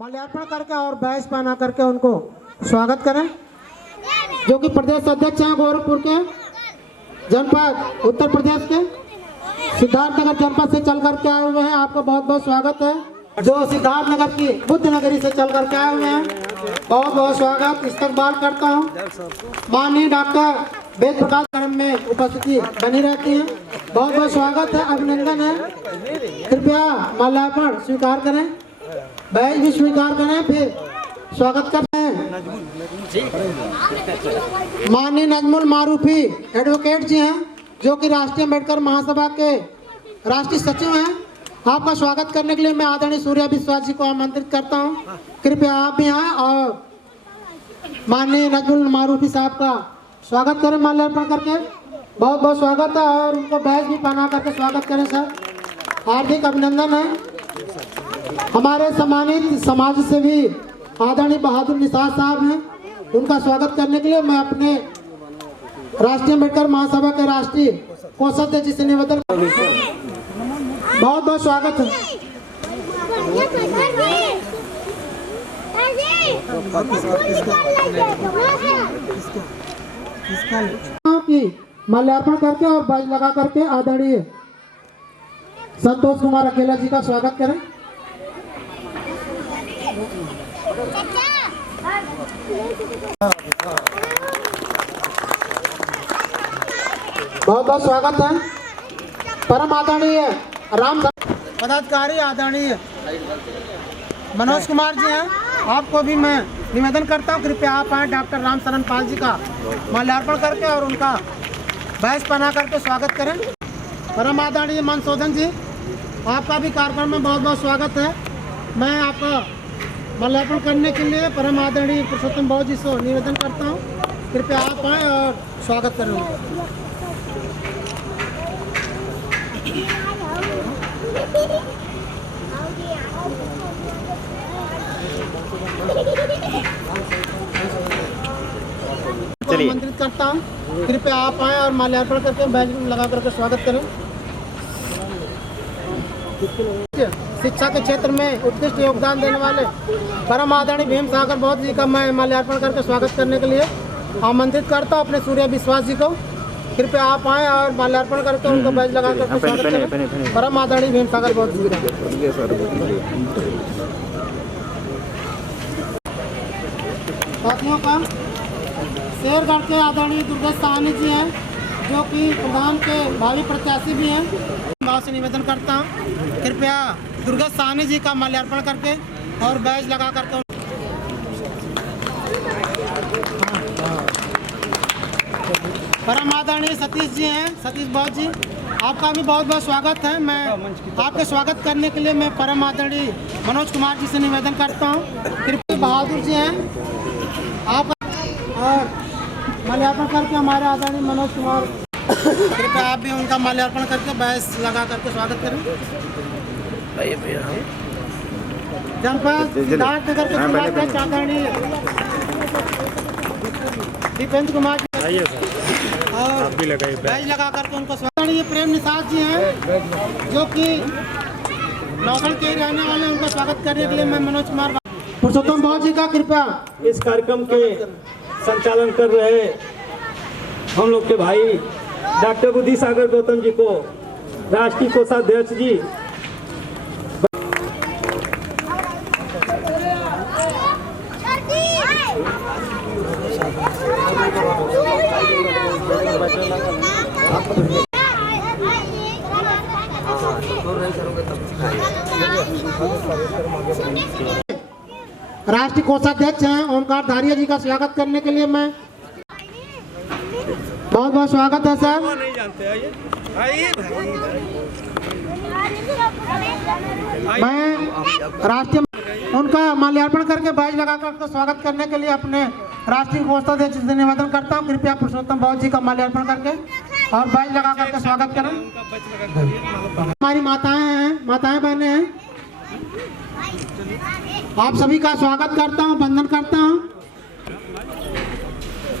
माल्यार्पण करके और बैच पहना करके उनको स्वागत करें। जो कि प्रदेश अध्यक्ष हैं गोरखपुर के जनपद उत्तर प्रदेश के सिद्धार्थनगर जनपद से चल करके आए हुए हैं। आपका बहुत बहुत स्वागत है। जो सिद्धार्थनगर की बुद्ध नगरी से चल करके आए हुए हैं, बहुत बहुत स्वागत इस्तकबाल करता हूँ। माननीय डॉक्टर वेद प्रकाश क्रम में उपस्थिति बनी रहती है। बहुत बहुत स्वागत है, अभिनंदन है। कृपया माल्यार्पण स्वीकार करें, बैच भी स्वीकार करें, फिर स्वागत करते हैं। माननीय नजमुल मारूफी एडवोकेट जी हैं, जो कि राष्ट्रीय अम्बेडकर महासभा के राष्ट्रीय सचिव हैं। आपका स्वागत करने के लिए मैं आदरणीय सूर्या विश्वास जी को आमंत्रित करता हूं। कृपया आप भी आएं और माननीय नजमुल मारूफी साहब का स्वागत करें माल्यार्पण करके। बहुत बहुत स्वागत है और उनको बैच भी पहना करके स्वागत करें सर, हार्दिक अभिनंदन है। हमारे सम्मानित समाज से भी आदरणीय बहादुर निषाद साहब हैं, उनका स्वागत करने के लिए मैं अपने राष्ट्रीय अम्बेडकर महासभा के राष्ट्रीय कोषाध्यक्ष जी से निवेदन, बहुत बहुत स्वागत है। माल्यार्पण करके और बैच लगा करके आदरणीय संतोष कुमार अकेला जी का स्वागत करें। बहुत बहुत स्वागत है। परम आदरणीय राम पदाधिकारी आदरणीय मनोज कुमार जी हैं, आपको भी मैं निवेदन करता हूं, कृपया आप आए डॉक्टर राम शरण पाल जी का माल्यार्पण करके और उनका बैच पहना करके स्वागत करें। परम आदरणीय मनशोधन जी, आपका भी कार्यक्रम में बहुत बहुत स्वागत है। मैं आपका माल्यार्पण करने के लिए परम आदरणीय पुरुषोत्तम बाबू जी से निवेदन करता हूं, कृपया आप आए और स्वागत करें उनका। आमंत्रित करता हूँ, कृपया आप आए और माल्यार्पण करके बैच लगा करके स्वागत करें। शिक्षा के क्षेत्र में उत्कृष्ट योगदान देने वाले परम आदरणीय भीम सागर बौद्ध जी का मैं माल्यार्पण करके स्वागत करने के लिए आमंत्रित करता हूँ अपने सूर्य विश्वास जी को। कृपया आप आए और माल्यार्पण करके उनको बैच लगा करके स्वागत करें। परम आदरणीय भीम सागर बौद्ध जी साथियों का शेरगढ़ के आदरणीय दुर्गेश साहनी जी हैं, जो कि प्रधान के भावी प्रत्याशी भी हैं। भाव से निवेदन करता हूँ, कृपया दुर्गेश साहनी जी का माल्यार्पण करके और बैच लगा करके। परम आदरणीय सतीश जी हैं, सतीश बौद्ध जी, आपका भी बहुत बहुत स्वागत है। मैं आपके स्वागत करने के लिए मैं परम आदरणीय मनोज कुमार जी से निवेदन करता हूँ। कृपया बहादुर जी हैं, आप और माल्यार्पण करके हमारे आदरणीय मनोज कुमार, कृपया आप भी उनका माल्यार्पण करके बैच लगा करके स्वागत करें। जनपद सिद्धार्थनगर के आदरणीय दीपेंद्र कुमार जी और बैच लगा करके उनको स्वागत। ये प्रेम निषाद जी हैं, जो कि नौगढ़ के रहने वाले, उनका स्वागत करने के लिए मैं मनोज कुमार पुरुषोत्तम बाबू जी का कृपया इस कार्यक्रम के संचालन कर रहे हम लोग के भाई डॉक्टर बुद्धि सागर गौतम जी को राष्ट्रीय कोषाध्यक्ष जी राष्ट्रीय कोषाध्यक्ष हैं ओमकार धारिया जी का स्वागत करने के लिए मैं बहुत बहुत स्वागत है सर। मैं राष्ट्रीय उनका माल्यार्पण करके बैच लगा कर स्वागत करने के लिए अपने राष्ट्रीय कोषाध्यक्ष से निवेदन करता हूँ, कृपया पुरुषोत्तम बाबू जी का माल्यार्पण करके और बैच लगा करके स्वागत करें। हमारी माताएं हैं, माताएं बहनें हैं, आप सभी का स्वागत करता हूं, वंदन करता हूं।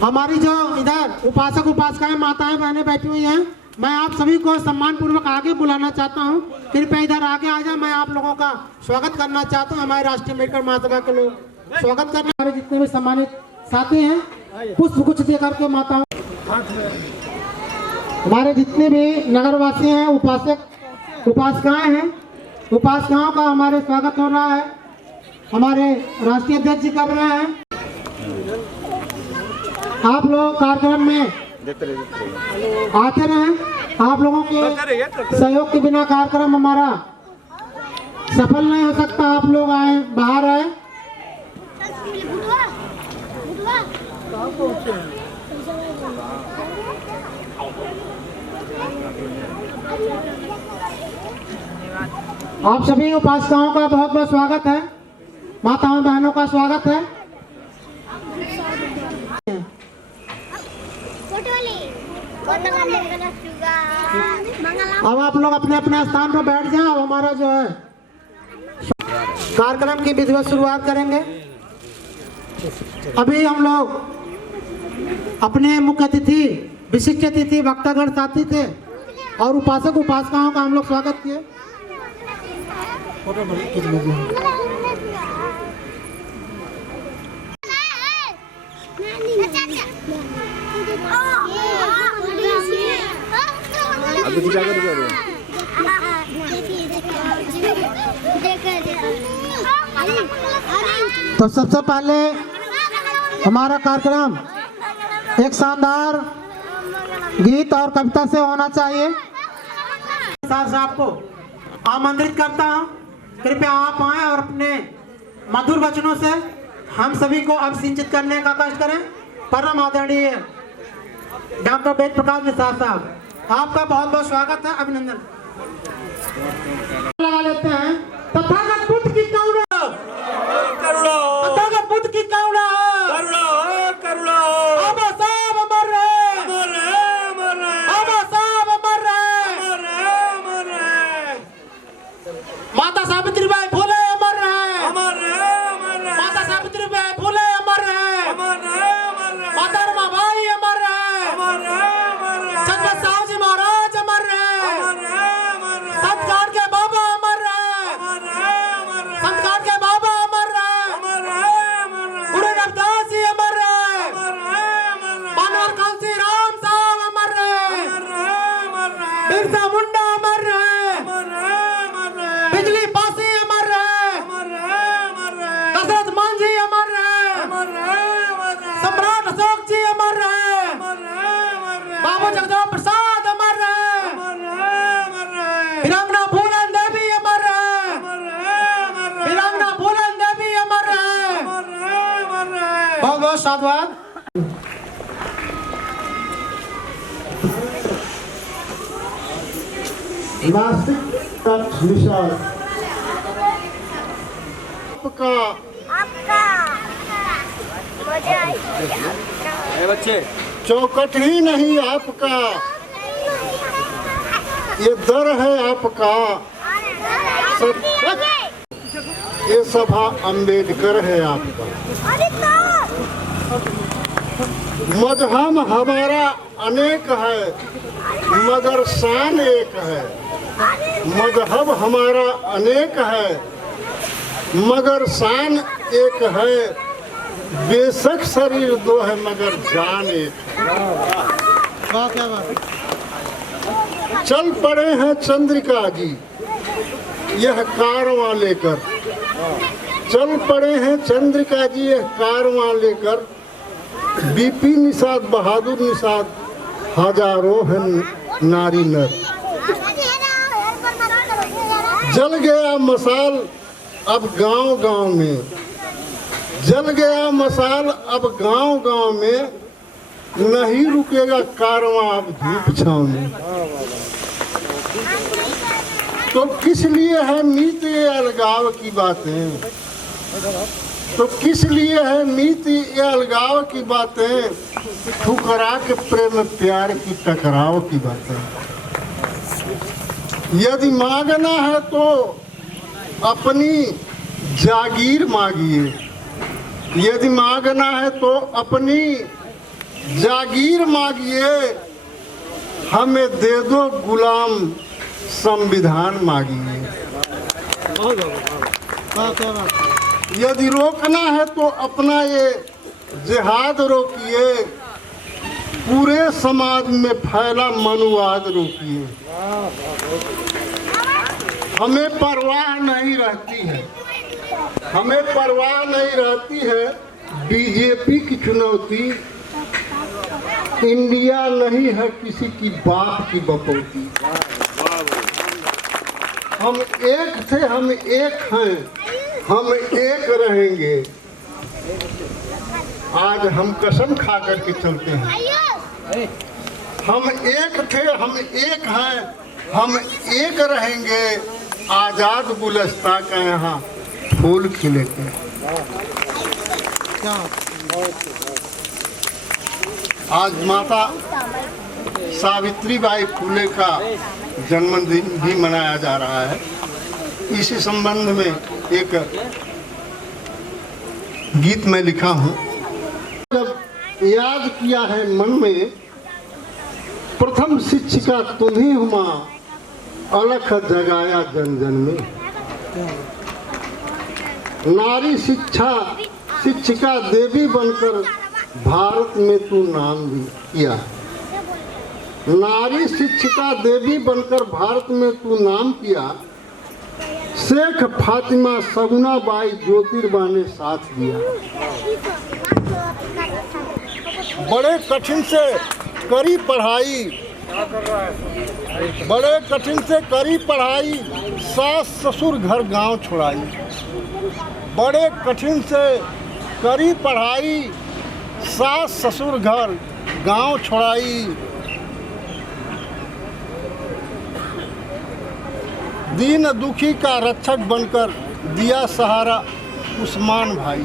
हमारी जो इधर उपासक उपासिकाएं माताएं बहनें बैठी हुई हैं, मैं आप सभी को सम्मान पूर्वक आगे बुलाना चाहता हूं। कृपया इधर आगे आ जाए। मैं आप लोगों का स्वागत करना चाहता हूं। हमारे राष्ट्रीय अम्बेडकर महासभा के लोग स्वागत करने हमारे जितने भी सम्मानित साथी हैं, पुष्प गुच्छ दे करके माताओं, हमारे जितने भी नगरवासी हैं, उपासक उपासिकाएं हैं, उपासिकाओं का हमारे स्वागत हो रहा है। हमारे राष्ट्रीय अध्यक्ष जी कर रहे हैं। आप लोग कार्यक्रम में आते रहें। आप लोगों के सहयोग के बिना कार्यक्रम हमारा सफल नहीं हो सकता। आप लोग आए, बाहर आए। आप सभी उपासिकाओं का बहुत बहुत स्वागत है। माताओं बहनों का स्वागत है। अब आप लोग अपने अपने स्थान पर बैठ जाएं। अब हमारा जो है कार्यक्रम की विधिवत शुरुआत करेंगे। अभी हम लोग अपने मुख्य अतिथि, विशिष्ट अतिथि, वक्तागण साथी थे और उपासक उपासिकाओं का हम लोग स्वागत किए। तो सबसे पहले हमारा कार्यक्रम एक शानदार गीत और कविता से होना चाहिए। साहब को आमंत्रित करता हूं, कृपया आप आएं और अपने मधुर वचनों से हम सभी को अभिसिंचित करने का कष्ट करें। परम आदरणीय डॉक्टर वेद प्रकाश निषाद साहब, आपका बहुत बहुत स्वागत है, अभिनंदन। लगा लेते हैं। तथागत बुद्ध की करुणा, तथागत बुद्ध की करुणा, अब सब अमर रहे, अब सब अमर रहे। माता सावित्रीबाई फुले अमर रहे, माता सावित्रीबाई फुले अमर रहे, माता रमाबाई अमर रहे, छत्रपति साहू जी महाराज अमर रहे, संस्कार के बाबा अमर रहे, संस्कार के बाबा अमर रहे, गुरु रविदास जी अमर रहे, मानवर कांसी राम साहब अमर रहे, बिरसा मुंडा अमर रहे, बिजली पासी अमर रहे, दशरथ मांझी अमर रहे, सम्राट अशोक जी अमर रहे, बाबू जगदेव प्रसाद अमर रहे, वीरांगना फूलन देवी अमर रहे, वीरांगना फूलन देवी अमर रहे। बहुत बहुत साधुवाद। नास्तिक तक निशान आपका बच्चे चौकट ही नहीं आपका, ये दर है आपका, ये सभा अम्बेडकर है आपका। मजहब हमारा अनेक है मगर शान एक है, मजहब हमारा अनेक है मगर शान एक है, बेशक शरीर दो है मगर जान एक है। चल पड़े हैं चंद्रिका जी यह कारवां लेकर, चल पड़े हैं चंद्रिका जी यह कारवां लेकर, बीपी निषाद बहादुर निषाद हजारों हैं नारी नर। जल गया मसाल अब गांव गांव में, जल गया मसाल अब गांव गांव में, नहीं रुकेगा कारवां अब धूप छांव में। तो किस लिए है मीत ये अलगाव की बातें, तो किस लिए है मीत ये अलगाव की बातें, ठुकरा के प्रेम प्यार की टकराव की बातें। यदि मांगना है तो अपनी जागीर मांगिए, यदि मांगना है तो अपनी जागीर मांगिए, हमें दे दो गुलाम संविधान मांगिए। यदि रोकना है तो अपना ये जिहाद रोकिए, पूरे समाज में फैला मनुवाद रोकिए। हमें परवाह नहीं रहती है, हमें परवाह नहीं रहती है बीजेपी की चुनौती। इंडिया नहीं है किसी की बाप की बपौती। हम एक थे, हम एक हैं, हम एक रहेंगे। आज हम कसम खा करके चलते हैं। हम एक थे, हम एक हैं, हम एक रहेंगे। आजाद गुलस्ता का यहाँ फूल खिले थे। आज माता सावित्रीबाई फुले का जन्मदिन भी मनाया जा रहा है। इसी संबंध में एक गीत मैं लिखा हूँ। जब याद किया है मन में, प्रथम शिक्षिका तुम ही हो माँ, अलख जगाया जन जन में। नारी शिक्षिका देवी बनकर भारत में तू नाम भी किया। नारी शिक्षिका देवी बनकर भारत में तू नाम किया। शेख फातिमा सगुना बाई ज्योतिर्बा ने साथ दिया। बड़े कठिन से करी पढ़ाई, बड़े कठिन से करी पढ़ाई, सास ससुर घर गांव छुड़ाई। बड़े कठिन से करी पढ़ाई, सास ससुर घर गांव छुड़ाई। दीन दुखी का रक्षक बनकर दिया सहारा उस्मान भाई।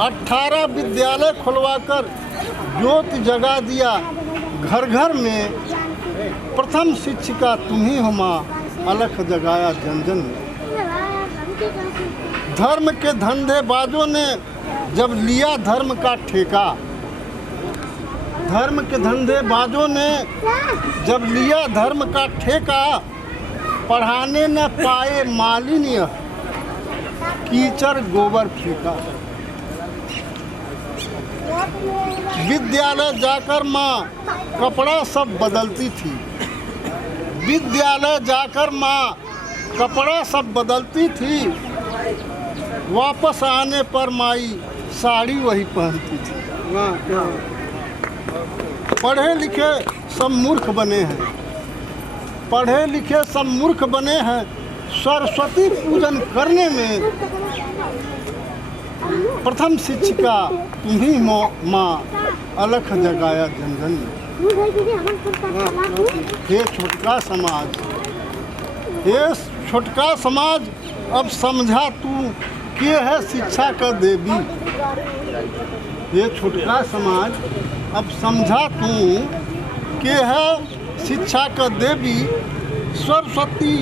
18 विद्यालय खुलवाकर ज्योत जगा दिया घर घर में। प्रथम शिक्षिका तुम ही हो माँ, अलख जगाया जन जन में। धर्म के धंधेबाजों ने जब लिया धर्म का ठेका, धर्म के धंधेबाजों ने जब लिया धर्म का ठेका, पढ़ाने न पाए मालिन्य, कीचड़ गोबर फेंका। विद्यालय जाकर माँ कपड़ा सब बदलती थी। विद्यालय जाकर माँ कपड़ा सब बदलती थी। वापस आने पर माई साड़ी वही पहनती थी। पढ़े लिखे सब मूर्ख बने हैं, पढ़े लिखे सब मूर्ख बने हैं। सरस्वती पूजन करने में प्रथम शिक्षिका तुम ही माँ, अलख जगाया जन जन में। हे छोटका समाज, हे छोटका समाज, अब समझा तू के है शिक्षा का देवी। ये छोटका समाज, अब समझा तू के है शिक्षा का देवी। सरस्वती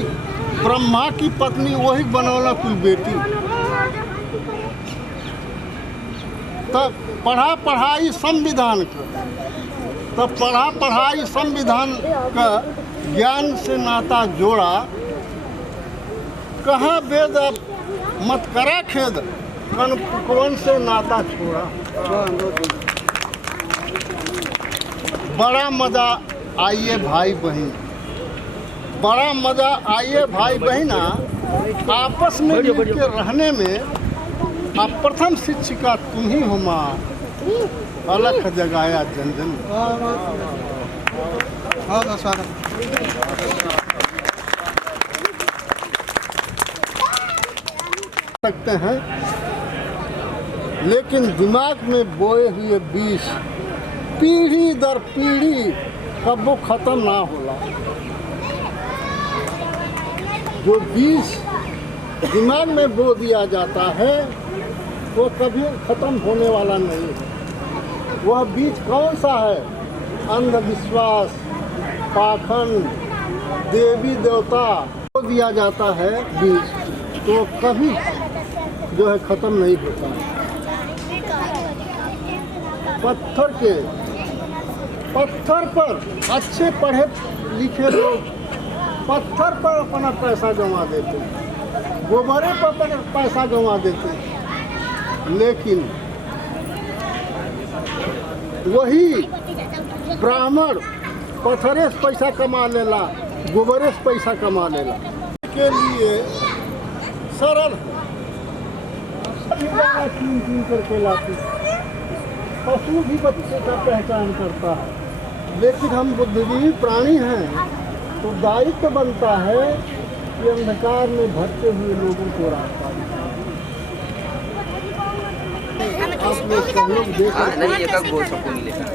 ब्रह्मा की पत्नी, वही बनौला कुल बेटी। तब पढ़ा पढ़ाई संविधान का, तब पढ़ा पढ़ाई संविधान का ज्ञान से नाता जोड़ा। कहाँ वेद मत करा खेद, कौन से नाता छोड़ा। बड़ा मजा आइए भाई बहन, बड़ा मजा आइए भाई बहना, आपस में मिलकर रहने में। आप प्रथम शिक्षिका तुम ही हो माँ, अलख जगाया जन जन। सकते हैं, लेकिन दिमाग में बोए हुए बीज पीढ़ी दर पीढ़ी कब वो खत्म ना होला। जो बीज दिमाग में बो दिया जाता है वो कभी खत्म होने वाला नहीं। वह बीज कौन सा है? अंधविश्वास, पाखंड, देवी देवता बो दिया जाता है बीज, तो कभी जो है खत्म नहीं होता। पत्थर पर अच्छे पढ़े लिखे लोग पत्थर पर अपना पैसा जमा देते, गोबरे पर अपना पैसा जमा देते, लेकिन वही ब्राह्मण पत्थरे से पैसा कमा लेला, गोबरे से पैसा कमा लेला। के लिए सरल चीन करके लाती, पशु भी बच्चे का पहचान करता है, लेकिन हम बुद्धिजीवी प्राणी हैं तो दायित्व बनता है कि अंधकार में भटके हुए लोगों को रास्ता दिखाएं। आप लोग सहयोग देकर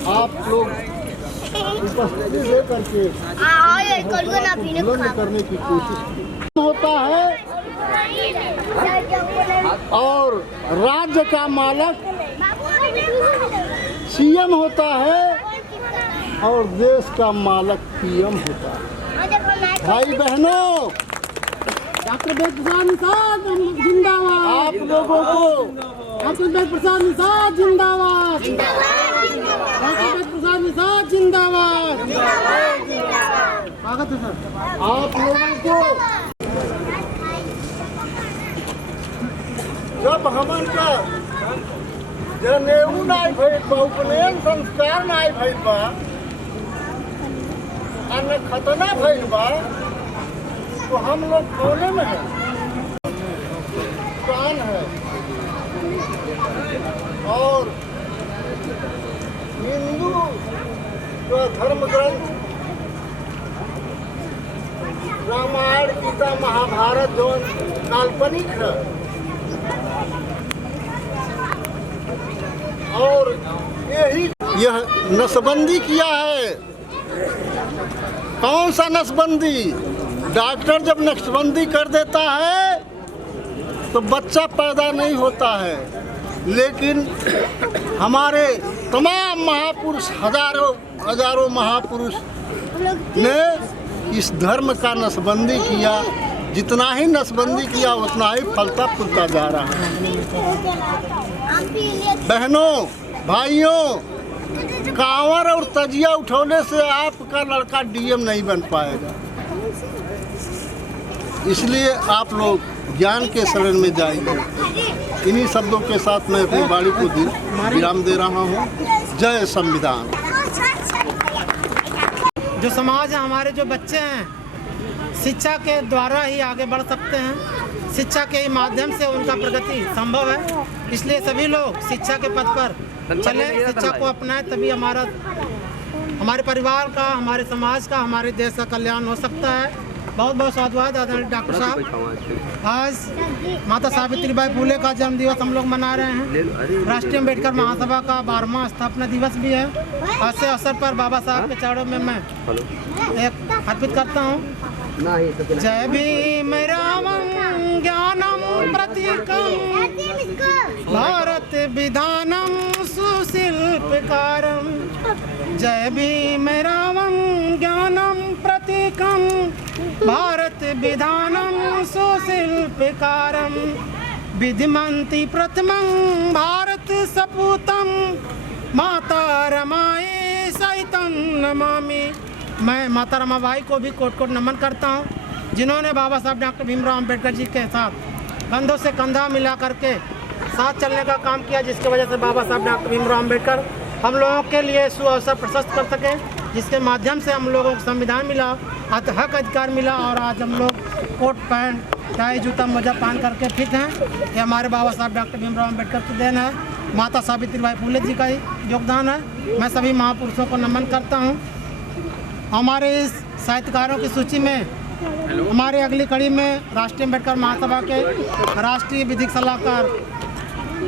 आप लोग उपस्थिति दे करके बुलंद करने की कोशिश होता है और राज्य का मालिक सीएम होता है और देश का मालिक पीएम होता है। भाई बहनों, डॉक्टर वेद प्रसाद निषाद जिंदाबाद। आप लोगों को डॉक्टर वेद प्रसाद निषाद जिंदाबाद। डॉक्टर वेद प्रसाद निषाद जिंदाबाद। स्वागत है सर। आप लोगों को जब हमन का जनेऊ नहीं भइल बा, उपनयन संस्कार नहीं भइल बा, अन्य खतना भइल बा, तो हम लोग कोने में हैं, कान है। और हिंदू का धर्म ग्रंथ रामायण, गीता, महाभारत जो काल्पनिक है, और यह नसबंदी किया है। कौन सा नसबंदी? डॉक्टर जब नसबंदी कर देता है तो बच्चा पैदा नहीं होता है, लेकिन हमारे तमाम महापुरुष, हजारों महापुरुष ने इस धर्म का नसबंदी किया। जितना ही नसबंदी किया उतना ही फलता फूलता जा रहा है। बहनों, भाइयों, कांवर और तजिया उठौने से आपका लड़का डीएम नहीं बन पाएगा। इसलिए आप लोग ज्ञान के शरण में जाइए। इन्हीं शब्दों के साथ मैं अपनी वाणी को विराम दे रहा हूँ। जय संविधान। जो समाज है, हमारे जो बच्चे हैं, शिक्षा के द्वारा ही आगे बढ़ सकते हैं। शिक्षा के माध्यम से उनका प्रगति संभव है। इसलिए सभी लोग शिक्षा के पथ पर चले, शिक्षा को अपनाएं, तभी हमारे परिवार का, हमारे समाज का, हमारे देश का कल्याण हो सकता है। बहुत बहुत साधुवाद आदरणीय डॉक्टर साहब। आज माता सावित्रीबाई फुले का जन्म दिवस हम लोग मना रहे हैं। राष्ट्रीय अम्बेडकर महासभा का 12वां स्थापना दिवस भी है। ऐसे अवसर पर बाबा साहब के चरणों में मैं एक अर्पित करता हूँ। जय भीम रावं ज्ञानम प्रतीकम भारत विधानम सुशिल्पकारम। जय भीम रावं ज्ञानम प्रतीकम भारत विधानम सुशिल्पकारम। विधिमन्ति प्रथमं भारत सपूतं माता रमाए सहितं नमामि। मैं माता रमाबाई को भी कोट कोट नमन करता हूँ, जिन्होंने बाबा साहब डॉक्टर भीमराव अम्बेडकर जी के साथ कंधों से कंधा मिला करके साथ चलने का काम किया, जिसकी वजह से बाबा साहब डॉक्टर भीमराव अम्बेडकर हम लोगों के लिए सुअवसर प्रशस्त कर सके, जिसके माध्यम से हम लोगों को संविधान मिला, हक अधिकार मिला, और आज हम लोग कोट पैंट टाई जूता मोजा पहन करके फिट हैं। ये हमारे बाबा साहब डॉक्टर भीमराव अम्बेडकर की देन है, माता सावित्रीबाई फुले जी का ही योगदान है। मैं सभी महापुरुषों को नमन करता हूँ। हमारे इस साहित्यकारों की सूची में हमारे अगली कड़ी में राष्ट्रीय अम्बेडकर महासभा के राष्ट्रीय विधिक सलाहकार,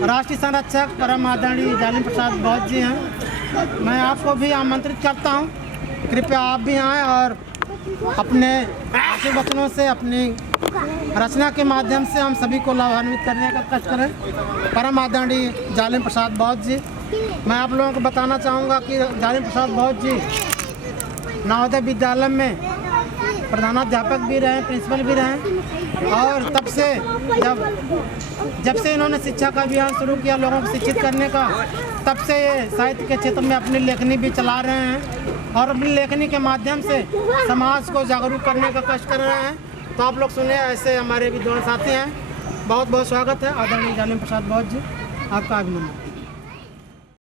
राष्ट्रीय संरक्षक परम आदरणीय जालिम प्रसाद बौद्ध जी हैं। मैं आपको भी आमंत्रित करता हूं, कृपया आप भी आएँ और अपने वचनों से, अपनी रचना के माध्यम से हम सभी को लाभान्वित करने का कष्ट करें। परम आदरणीय जालिम प्रसाद बौद्ध जी, मैं आप लोगों को बताना चाहूँगा कि जालिम प्रसाद बौद्ध जी नवोदय विद्यालय में प्रधानाध्यापक भी रहे, प्रिंसिपल भी रहे, और तब से जब से इन्होंने शिक्षा का अभियान शुरू किया लोगों को शिक्षित करने का, तब से ये साहित्य के क्षेत्र में अपनी लेखनी भी चला रहे हैं। और अपनी लेखनी के माध्यम से समाज को जागरूक करने का कष्ट कर रहे हैं। तो आप लोग सुने, ऐसे हमारे विद्वान साथी हैं। बहुत बहुत स्वागत है आदरणीय जालिम प्रसाद बौद्ध जी, आपका अभिनंदन।